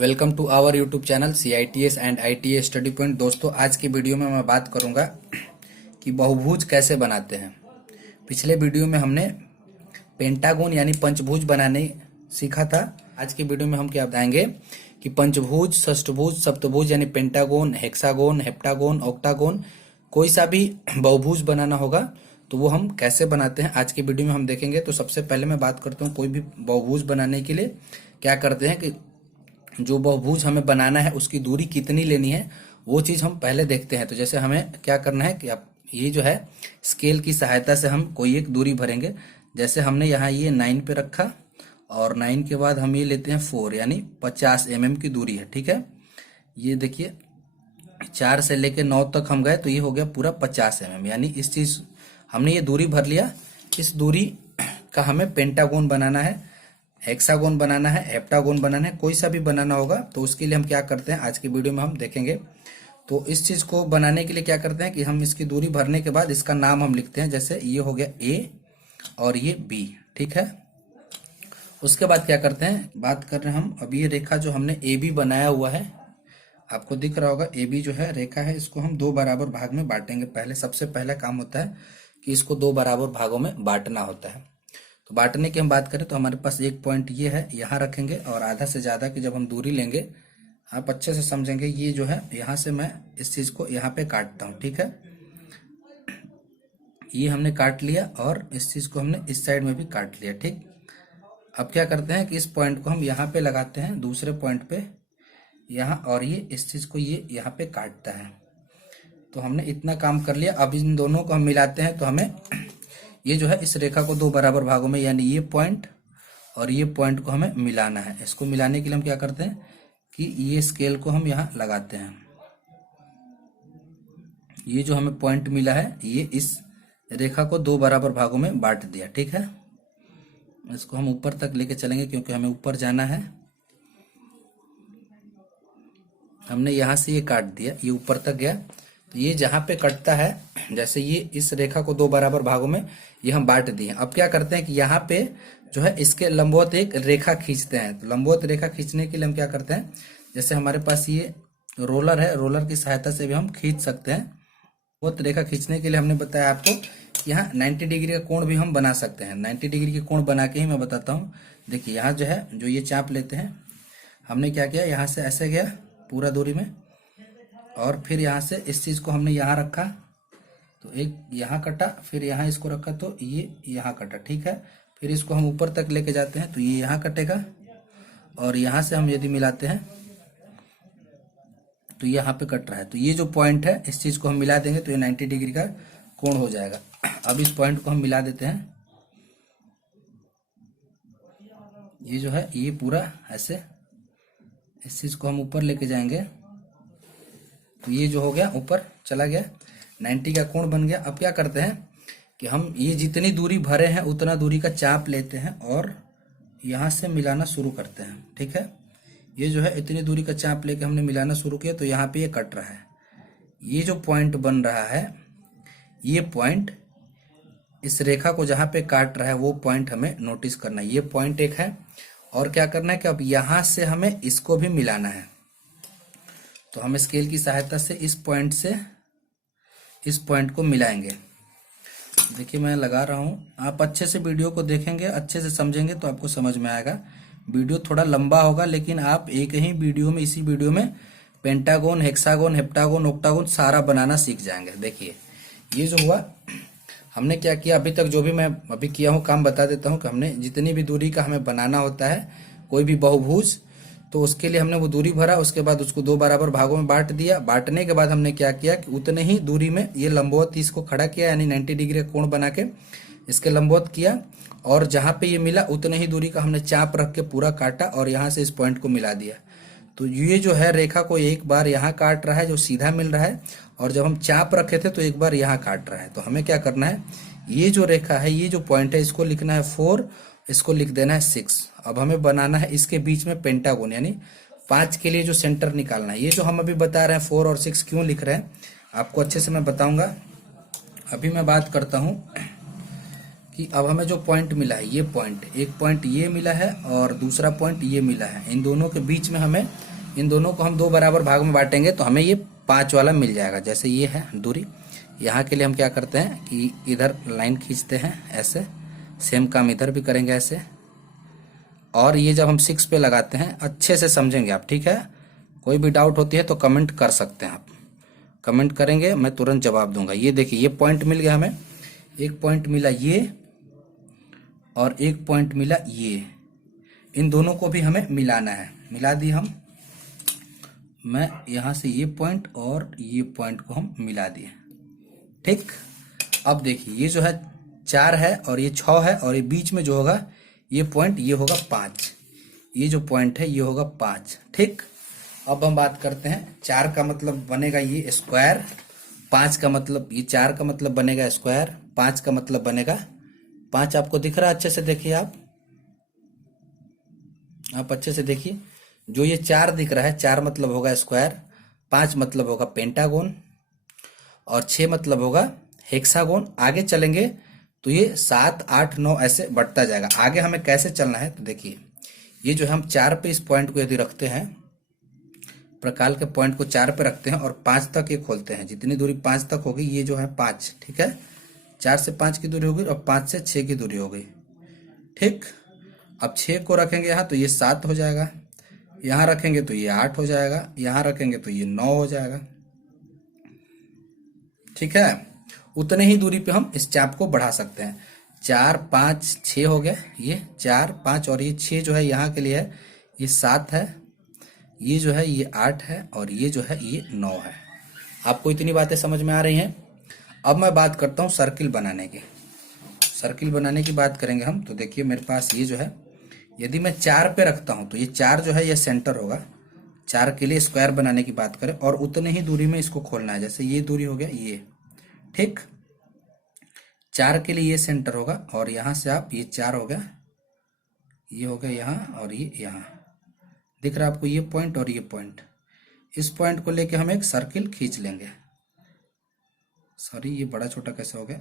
Welcome to our YouTube channel CITS and ITS study point. दोस्तों, आज की video में मैं बात करूंगा कि बहुभुज कैसे बनाते हैं। पिछले वीडियो में हमने पेंटागोन यानी पंचभुज बनाने सीखा था। आज की वीडियो में हम क्या बताएंगे कि पंचभुज, षष्ठभुज, सप्तभुज यानी पेंटागोन, हेक्सागोन, हेप्टागोन, ऑक्टागोन, कोई सा भी बहुभुज बनाना होगा तो वो हम कैसे बनाते हैं आज की वीडियो में हम देखेंगे। तो सबसे पहले मैं बात करता हूँ, कोई भी बहुभुज बनाने के लिए क्या करते हैं कि जो बहुभुज हमें बनाना है उसकी दूरी कितनी लेनी है वो चीज हम पहले देखते हैं। तो जैसे हमें क्या करना है कि आप ये जो है स्केल की सहायता से हम कोई एक दूरी भरेंगे। जैसे हमने यहाँ ये 9 पे रखा और 9 के बाद हम ये लेते हैं 4 यानी 50 mm की दूरी है। ठीक है, ये देखिए 4 से लेके 9 तक हम गए तो ये हो गया पूरा 50 mm, यानी इस चीज हमने ये दूरी भर लिया। इस दूरी का हमें पेंटागोन बनाना है, हेक्सागोन बनाना है, हेप्टागोन बनाना है, कोई सा भी बनाना होगा। तो उसके लिए हम क्या करते हैं आज की वीडियो में हम देखेंगे। तो इस चीज को बनाने के लिए क्या करते हैं कि हम इसकी दूरी भरने के बाद इसका नाम हम लिखते हैं। जैसे ये हो गया A और ये B, ठीक है। उसके बाद क्या करते हैं, बात कर रहे हैं हम अब ये रेखा जो हमने AB बनाया हुआ है, आपको दिख रहा होगा AB जो है रेखा है, इसको हम 2 बराबर भाग में बांटेंगे। पहले सबसे पहला काम होता है कि इसको 2 बराबर भागों में बांटना होता है। तो बांटने की हम बात करें तो हमारे पास एक पॉइंट ये है, यहाँ रखेंगे और आधा से ज्यादा की जब हम दूरी लेंगे, आप अच्छे से समझेंगे। ये जो है यहाँ से मैं इस चीज को यहाँ पे काटता हूँ, ठीक है। ये हमने काट लिया और इस चीज को हमने इस साइड में भी काट लिया, ठीक। अब क्या करते हैं कि इस पॉइंट को हम यहाँ पे लगाते हैं, दूसरे पॉइंट पे यहाँ, और ये इस चीज को ये यहाँ पे काटता है। तो हमने इतना काम कर लिया। अब इन दोनों को हम मिलाते हैं तो हमें ये जो है इस रेखा को 2 बराबर भागों में, यानी ये पॉइंट और ये पॉइंट को हमें मिलाना है। इसको मिलाने के लिए हम क्या करते हैं कि ये स्केल को हम यहाँ लगाते हैं। ये जो हमें पॉइंट मिला है ये इस रेखा को 2 बराबर भागों में बांट दिया, ठीक है। इसको हम ऊपर तक लेके चलेंगे क्योंकि हमें ऊपर जाना है। हमने यहाँ से ये काट दिया, ये ऊपर तक गया। तो ये जहां पे कटता है, जैसे ये इस रेखा को 2 बराबर भागों में ये हम बांट दिए। अब क्या करते हैं कि यहाँ पे जो है इसके लंबवत एक रेखा खींचते हैं। तो लंबवत रेखा खींचने के लिए हम क्या करते हैं, जैसे हमारे पास ये रोलर है, रोलर की सहायता से भी हम खींच सकते हैं। लंबवत रेखा खींचने के लिए हमने बताया आपको यहाँ 90 डिग्री का कोण भी हम बना सकते हैं। 90 डिग्री के कोण बना के ही मैं बताता हूँ। देखिए यहाँ जो है, जो ये चाप लेते हैं, हमने क्या किया, यहाँ से ऐसे गया पूरा दूरी में और फिर यहाँ से इस चीज को हमने यहाँ रखा तो एक यहाँ कटा, फिर यहाँ इसको रखा तो ये यहाँ कटा, ठीक है। फिर इसको हम ऊपर तक लेके जाते हैं तो ये यहाँ कटेगा और यहाँ से हम यदि मिलाते हैं तो यहाँ पे कट रहा है। तो ये जो पॉइंट है इस चीज को हम मिला देंगे तो ये 90 डिग्री का कोण हो जाएगा। अब इस पॉइंट को हम मिला देते हैं। ये जो है ये पूरा ऐसे इस चीज को हम ऊपर लेके जाएंगे तो ये जो हो गया ऊपर चला गया, 90 का कोण बन गया। अब क्या करते हैं कि हम ये जितनी दूरी भरे हैं उतना दूरी का चाप लेते हैं और यहाँ से मिलाना शुरू करते हैं, ठीक है। ये जो है इतनी दूरी का चाप लेके हमने मिलाना शुरू किया तो यहाँ पे ये कट रहा है। ये जो पॉइंट बन रहा है, ये पॉइंट इस रेखा को जहाँ पे काट रहा है वो पॉइंट हमें नोटिस करना है। ये पॉइंट एक है और क्या करना है कि अब यहाँ से हमें इसको भी मिलाना है। तो हम स्केल की सहायता से इस पॉइंट से इस पॉइंट को मिलाएंगे। देखिए मैं लगा रहा हूँ, आप अच्छे से वीडियो को देखेंगे, अच्छे से समझेंगे तो आपको समझ में आएगा। वीडियो थोड़ा लंबा होगा लेकिन आप एक ही वीडियो में, इसी वीडियो में पेंटागोन, हेक्सागोन, हेप्टागोन, ऑक्टागोन सारा बनाना सीख जाएंगे। देखिए ये जो हुआ, हमने क्या किया अभी तक, जो भी मैं अभी किया हूँ काम बता देता हूँ कि हमने जितनी भी दूरी का हमें बनाना होता है कोई भी बहुभुज, तो उसके लिए हमने वो दूरी भरा, उसके बाद उसको 2 बराबर भागों में बांट दिया। बांटने के बाद हमने क्या किया कि उतने ही दूरी में ये लंबवत इसको खड़ा किया, यानी 90 डिग्री का कोण बना के इसके लंबवत किया और जहां पे ये मिला उतने ही दूरी का हमने चाप रख के पूरा काटा और यहाँ से इस पॉइंट को मिला दिया। तो ये जो है रेखा को एक बार यहाँ काट रहा है जो सीधा मिल रहा है, और जब हम चाप रखे थे तो एक बार यहाँ काट रहा है। तो हमें क्या करना है, ये जो रेखा है, ये जो पॉइंट है, इसको लिखना है 4, इसको लिख देना है 6। अब हमें बनाना है इसके बीच में पेंटागोन, यानी 5 के लिए जो सेंटर निकालना है। ये जो हम अभी बता रहे हैं 4 और 6 क्यों लिख रहे हैं आपको अच्छे से मैं बताऊंगा। अभी मैं बात करता हूं कि अब हमें जो पॉइंट मिला है, ये पॉइंट, एक पॉइंट ये मिला है और दूसरा पॉइंट ये मिला है, इन दोनों के बीच में हमें, इन दोनों को हम दो बराबर भाग में बांटेंगे तो हमें ये 5 वाला मिल जाएगा। जैसे ये है दूरी, यहाँ के लिए हम क्या करते हैं कि इधर लाइन खींचते हैं ऐसे, सेम काम इधर भी करेंगे ऐसे, और ये जब हम 6 पे लगाते हैं, अच्छे से समझेंगे आप, ठीक है। कोई भी डाउट होती है तो कमेंट कर सकते हैं आप, कमेंट करेंगे मैं तुरंत जवाब दूंगा। ये देखिए ये पॉइंट मिल गया हमें, एक पॉइंट मिला ये और एक पॉइंट मिला ये, इन दोनों को भी हमें मिलाना है। मिला दी हम, मैं यहाँ से ये पॉइंट और ये पॉइंट को हम मिला दिए, ठीक। अब देखिए ये जो है 4 है और ये 6 है और ये बीच में जो होगा ये पॉइंट, ये होगा 5, ये जो पॉइंट है ये होगा 5, ठीक। अब हम बात करते हैं, 4 का मतलब बनेगा ये स्क्वायर, 5 का मतलब, ये 4 का मतलब बनेगा स्क्वायर, 5 का मतलब बनेगा 5। आपको दिख रहा है अच्छे से देखिए आप अच्छे से देखिए, जो ये 4 दिख रहा है, 4 मतलब होगा स्क्वायर, 5 मतलब होगा पेंटागोन और 6 मतलब होगा हेक्सागोन। आगे चलेंगे तो ये 7, 8, 9 ऐसे बढ़ता जाएगा। आगे हमें कैसे चलना है तो देखिए, ये जो हम 4 पे इस पॉइंट को यदि रखते हैं, प्रकाल के पॉइंट को 4 पे रखते हैं और 5 तक ये खोलते हैं, जितनी दूरी 5 तक होगी ये जो है 5, ठीक है। 4 से 5 की दूरी होगी और 5 से 6 की दूरी हो गई, ठीक। अब 6 को रखेंगे यहाँ तो ये 7 हो जाएगा, यहाँ रखेंगे तो ये 8 हो जाएगा, यहाँ रखेंगे तो ये 9 हो जाएगा, ठीक है। उतने ही दूरी पे हम इस चाप को बढ़ा सकते हैं। 4, 5, 6 हो गया, ये 4, 5 और ये 6 जो है यहाँ के लिए है, ये 7 है, ये जो है ये 8 है और ये जो है ये 9 है। आपको इतनी बातें समझ में आ रही हैं। अब मैं बात करता हूँ सर्किल बनाने की। सर्किल बनाने की बात करेंगे हम तो देखिए मेरे पास ये जो है, यदि मैं 4 पे रखता हूँ तो ये 4 जो है ये सेंटर होगा। 4 के लिए स्क्वायर बनाने की बात करें और उतने ही दूरी में इसको खोलना है, जैसे ये दूरी हो गया ये, ठीक। 4 के लिए ये सेंटर होगा और यहाँ से आप, ये 4 हो गया, ये हो गया यहाँ और ये यहाँ, दिख रहा है आपको ये पॉइंट और ये पॉइंट। इस पॉइंट को लेके हम एक सर्किल खींच लेंगे। सॉरी ये बड़ा छोटा कैसे हो गया,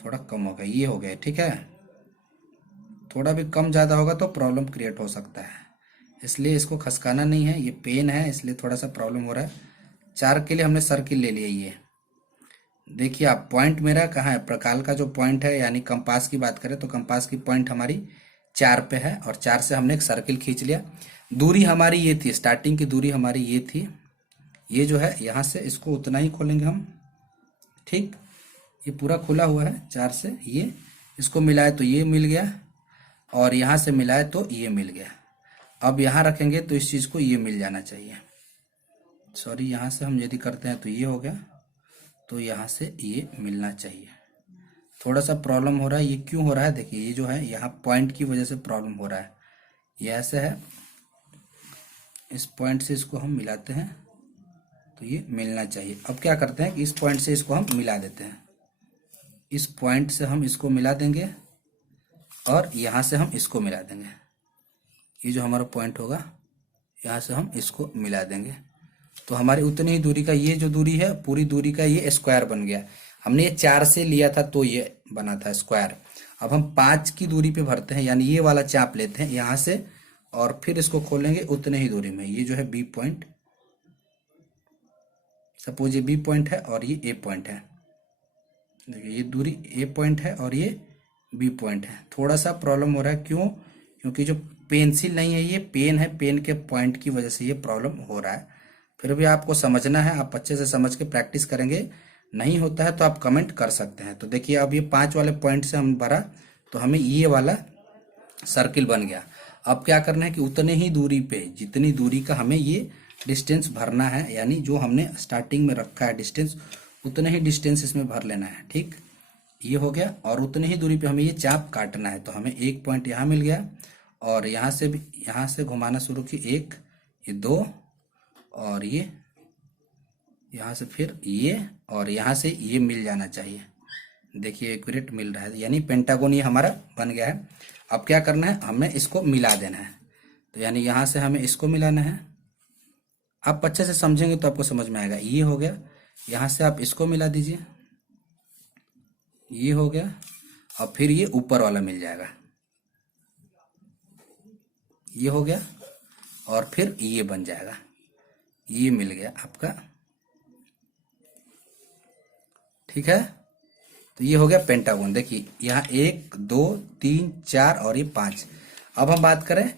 थोड़ा कम हो गया, ये हो गया, ठीक है। थोड़ा भी कम ज़्यादा होगा तो प्रॉब्लम क्रिएट हो सकता है, इसलिए इसको खसकाना नहीं है, ये पेन है इसलिए थोड़ा सा प्रॉब्लम हो रहा है। 4 के लिए हमने सर्किल ले लिया। ये देखिए आप, पॉइंट मेरा कहाँ है, प्रकाल का जो पॉइंट है, यानी कंपास की बात करें तो कंपास की पॉइंट हमारी 4 पे है और 4 से हमने एक सर्किल खींच लिया। दूरी हमारी ये थी, स्टार्टिंग की दूरी हमारी ये थी, ये जो है यहाँ से इसको उतना ही खोलेंगे हम, ठीक। ये पूरा खुला हुआ है 4 से, ये इसको मिलाए तो ये मिल गया और यहाँ से मिलाए तो ये मिल गया। अब यहाँ रखेंगे तो इस चीज़ को ये मिल जाना चाहिए। सॉरी यहाँ से हम यदि करते हैं तो ये हो गया, तो यहाँ से ये मिलना चाहिए। थोड़ा सा प्रॉब्लम हो रहा है, ये क्यों हो रहा है देखिए, ये जो है यहाँ पॉइंट की वजह से प्रॉब्लम हो रहा है। ये ऐसे है, इस पॉइंट से इसको हम मिलाते हैं तो ये मिलना चाहिए। अब क्या करते हैं कि इस पॉइंट से इसको हम मिला देते हैं, इस पॉइंट से हम इसको मिला देंगे और यहाँ से हम इसको मिला देंगे। ये जो हमारा पॉइंट होगा यहाँ से हम इसको मिला देंगे तो हमारी उतनी ही दूरी का, ये जो दूरी है पूरी दूरी का ये स्क्वायर बन गया। हमने ये 4 से लिया था तो ये बना था स्क्वायर। अब हम 5 की दूरी पे भरते हैं, यानी ये वाला चाप लेते हैं यहाँ से और फिर इसको खोलेंगे उतने ही दूरी में। ये जो है बी पॉइंट, सपोज ये बी पॉइंट है और ये ए पॉइंट है, देखिए ये दूरी ए पॉइंट है और ये बी पॉइंट है। थोड़ा सा प्रॉब्लम हो रहा है, क्यों? क्योंकि जो पेंसिल नहीं है ये पेन है, पेन के पॉइंट की वजह से ये प्रॉब्लम हो रहा है। फिर भी आपको समझना है, आप अच्छे से समझ के प्रैक्टिस करेंगे। नहीं होता है तो आप कमेंट कर सकते हैं। तो देखिए अब ये 5 वाले पॉइंट से हम भरा तो हमें ये वाला सर्किल बन गया। अब क्या करना है कि उतने ही दूरी पे, जितनी दूरी का हमें ये डिस्टेंस भरना है, यानी जो हमने स्टार्टिंग में रखा है डिस्टेंस, उतने ही डिस्टेंस इसमें भर लेना है, ठीक। ये हो गया और उतने ही दूरी पे हमें ये चाप काटना है। तो हमें एक पॉइंट यहाँ मिल गया और यहाँ से भी, यहाँ से घुमाना शुरू की, 1, ये 2 और ये यहाँ से फिर ये और यहाँ से ये मिल जाना चाहिए। देखिए एक्यूरेट मिल रहा है, यानी पेंटागोन ये हमारा बन गया है। अब क्या करना है, हमें इसको मिला देना है। तो यानी यहाँ से हमें इसको मिलाना है। आप अच्छे से समझेंगे तो आपको समझ में आएगा। ये हो गया, यहाँ से आप इसको मिला दीजिए, ये हो गया और फिर ये ऊपर वाला मिल जाएगा, ये हो गया, और फिर ये बन जाएगा, ये मिल गया आपका। ठीक है, तो ये हो गया पेंटागोन। देखिए यहाँ 1 2 3 4 और ये 5। अब हम बात करें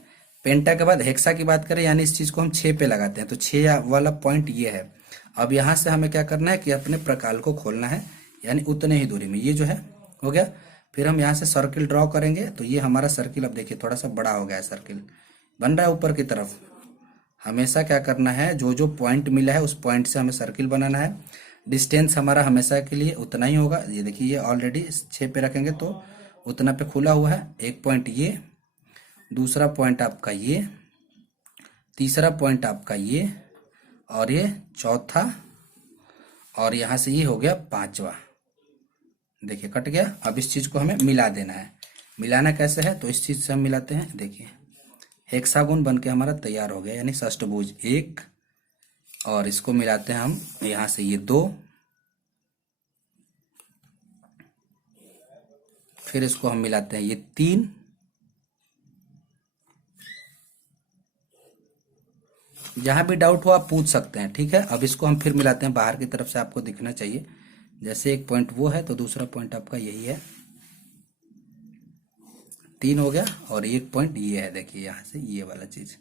पेंटा के बाद हेक्सा की बात करें, यानी इस चीज को हम 6 पे लगाते हैं, तो 6 वाला पॉइंट ये है। अब यहाँ से हमें क्या करना है कि अपने प्रकाल को खोलना है, यानी उतने ही दूरी में, ये जो है हो गया। फिर हम यहाँ से सर्किल ड्रॉ करेंगे, तो ये हमारा सर्किल अब देखिए थोड़ा सा बड़ा हो गया है, सर्किल बन रहा है ऊपर की तरफ। हमेशा क्या करना है, जो जो पॉइंट मिला है उस पॉइंट से हमें सर्किल बनाना है। डिस्टेंस हमारा हमेशा के लिए उतना ही होगा। ये देखिए ये ऑलरेडी 6 पे रखेंगे तो उतना पे खुला हुआ है। एक पॉइंट ये, दूसरा पॉइंट आपका ये, तीसरा पॉइंट आपका ये, और ये चौथा, और यहाँ से ये हो गया 5वां। देखिए कट गया। अब इस चीज को हमें मिला देना है। मिलाना कैसे है, तो इस चीज से हम मिलाते हैं। देखिए हेक्सागोन बन के हमारा तैयार हो गया, यानी षष्ठभुज 1, और इसको मिलाते हैं हम यहाँ से ये 2, फिर इसको हम मिलाते हैं ये 3, जहां भी डाउट हो आप पूछ सकते हैं। ठीक है, अब इसको हम फिर मिलाते हैं, बाहर की तरफ से आपको दिखना चाहिए। जैसे एक पॉइंट वो है तो दूसरा पॉइंट आपका यही है, 3 हो गया, और एक पॉइंट ये है, देखिए यहाँ से ये वाला चीज।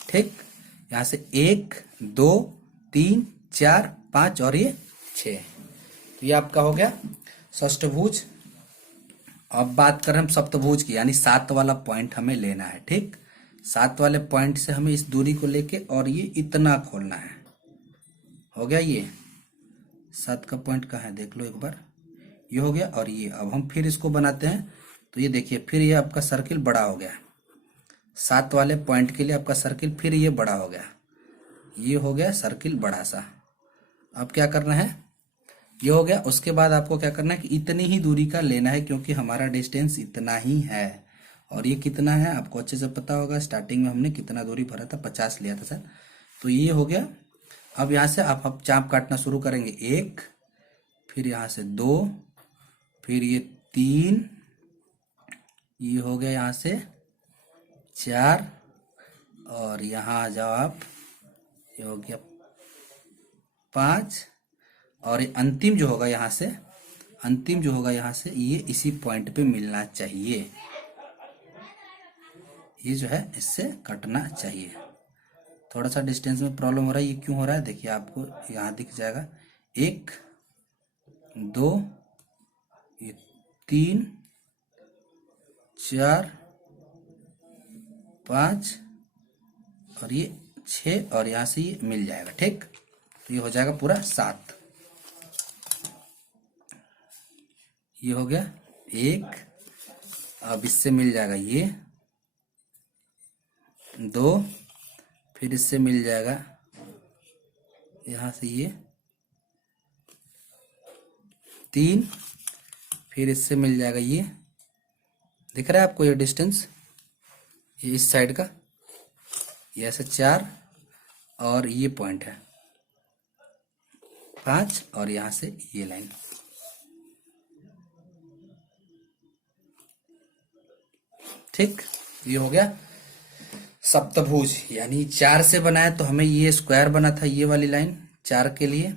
ठीक, यहाँ से 1 2 3 4 5 और ये 6, तो ये आपका हो गया षष्ठभुज। अब बात करें हम सप्तभुज की, यानी 7 वाला पॉइंट हमें लेना है। ठीक, 7 वाले पॉइंट से हमें इस दूरी को लेके और ये इतना खोलना है। हो गया, ये 7 का पॉइंट कहाँ है देख लो एक बार, ये हो गया, और ये अब हम फिर इसको बनाते हैं। तो ये देखिए फिर ये आपका सर्किल बड़ा हो गया, 7 वाले पॉइंट के लिए आपका सर्किल फिर ये बड़ा हो गया, ये हो गया सर्किल बड़ा सा। अब क्या करना है, ये हो गया। उसके बाद आपको क्या करना है कि इतनी ही दूरी का लेना है, क्योंकि हमारा डिस्टेंस इतना ही है। और ये कितना है आपको अच्छे से पता होगा, स्टार्टिंग में हमने कितना दूरी भरा था, 50 लिया था सर। तो ये हो गया। अब यहाँ से आप चाप काटना शुरू करेंगे, 1, फिर यहाँ से 2, फिर ये 3, ये हो गया यहाँ से 4, और यहाँ आ जाओ आप, ये हो गया 5, और ये अंतिम जो होगा यहाँ से, अंतिम जो होगा यहाँ से, ये इसी पॉइंट पे मिलना चाहिए। ये जो है इससे कटना चाहिए। थोड़ा सा डिस्टेंस में प्रॉब्लम हो रहा है, ये क्यों हो रहा है देखिए, आपको यहाँ दिख जाएगा। 1 2 ये 3 4 5 और ये 6, और यहाँ से ये मिल जाएगा। ठीक, तो ये हो जाएगा पूरा 7। ये हो गया 1, अब इससे मिल जाएगा ये 2, फिर इससे मिल जाएगा यहाँ से ये 3, फिर इससे मिल जाएगा ये, दिख रहा है आपको ये डिस्टेंस, ये इस साइड का, ये ऐसे 4, और ये पॉइंट है 5, और यहाँ से ये लाइन। ठीक, ये हो गया सप्तभुज, यानी 4 से बनाया तो हमें ये स्क्वायर बना था, ये वाली लाइन 4 के लिए।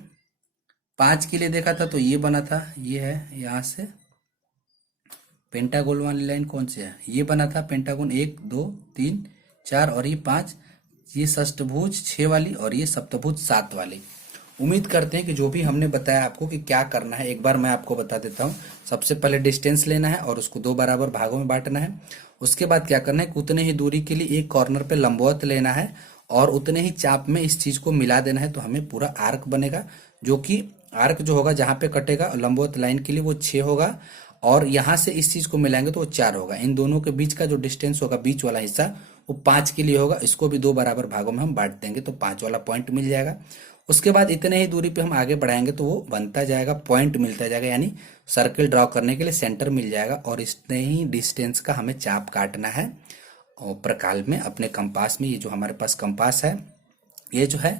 5 के लिए देखा था तो ये बना था, ये है यहाँ से पेंटागोन वाली लाइन कौन सी है, ये बना था पेंटागोन 1 2 3 4 और ये 5। ये षष्ठभुज 6 वाली, और ये सप्तभुज 7 वाली। उम्मीद करते हैं कि जो भी हमने बताया आपको कि क्या करना है, एक बार मैं आपको बता देता हूँ। सबसे पहले डिस्टेंस लेना है और उसको 2 बराबर भागों में बांटना है। उसके बाद क्या करना है कि उतने ही दूरी के लिए एक कॉर्नर पे लंबवत लेना है और उतने ही चाप में इस चीज को मिला देना है, तो हमें पूरा आर्क बनेगा। जो कि आर्क जो होगा जहां पे कटेगा लंबवत लाइन के लिए वो 6 होगा, और यहां से इस चीज को मिलाएंगे तो वो 4 होगा। इन दोनों के बीच का जो डिस्टेंस होगा, बीच वाला हिस्सा, वो 5 के लिए होगा। इसको भी 2 बराबर भागों में हम बांट देंगे तो 5 वाला पॉइंट मिल जाएगा। उसके बाद इतने ही दूरी पे हम आगे बढ़ाएंगे तो वो बनता जाएगा, पॉइंट मिलता जाएगा, यानी सर्किल ड्रॉ करने के लिए सेंटर मिल जाएगा। और इतने ही डिस्टेंस का हमें चाप काटना है और प्रकाल में अपने कंपास में। ये जो हमारे पास कंपास है, ये जो है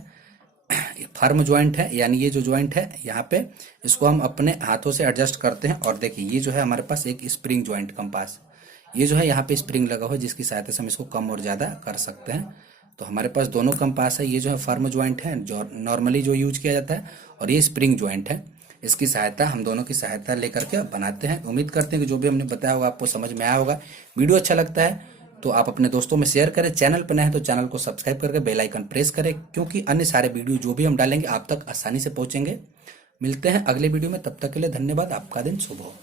फर्म ज्वाइंट है, यानी ये जो ज्वाइंट है यहाँ पे, इसको हम अपने हाथों से एडजस्ट करते हैं। और देखिए ये जो है हमारे पास एक स्प्रिंग ज्वाइंट कंपास, ये जो है यहाँ पे स्प्रिंग लगा हुआ है जिसकी सहायता से हम इसको कम और ज़्यादा कर सकते हैं। तो हमारे पास दोनों कंपास है, ये जो है फर्म ज्वाइंट है जो नॉर्मली जो यूज किया जाता है, और ये स्प्रिंग ज्वाइंट है। इसकी सहायता हम दोनों की सहायता लेकर के बनाते हैं। उम्मीद करते हैं कि जो भी हमने बताया होगा आपको समझ में आया होगा। वीडियो अच्छा लगता है तो आप अपने दोस्तों में शेयर करें। चैनल पर नए हैं तो चैनल को सब्सक्राइब करके बेल आइकन प्रेस करें, क्योंकि अन्य सारे वीडियो जो भी हम डालेंगे आप तक आसानी से पहुंचेंगे। मिलते हैं अगले वीडियो में, तब तक के लिए धन्यवाद। आपका दिन शुभ हो।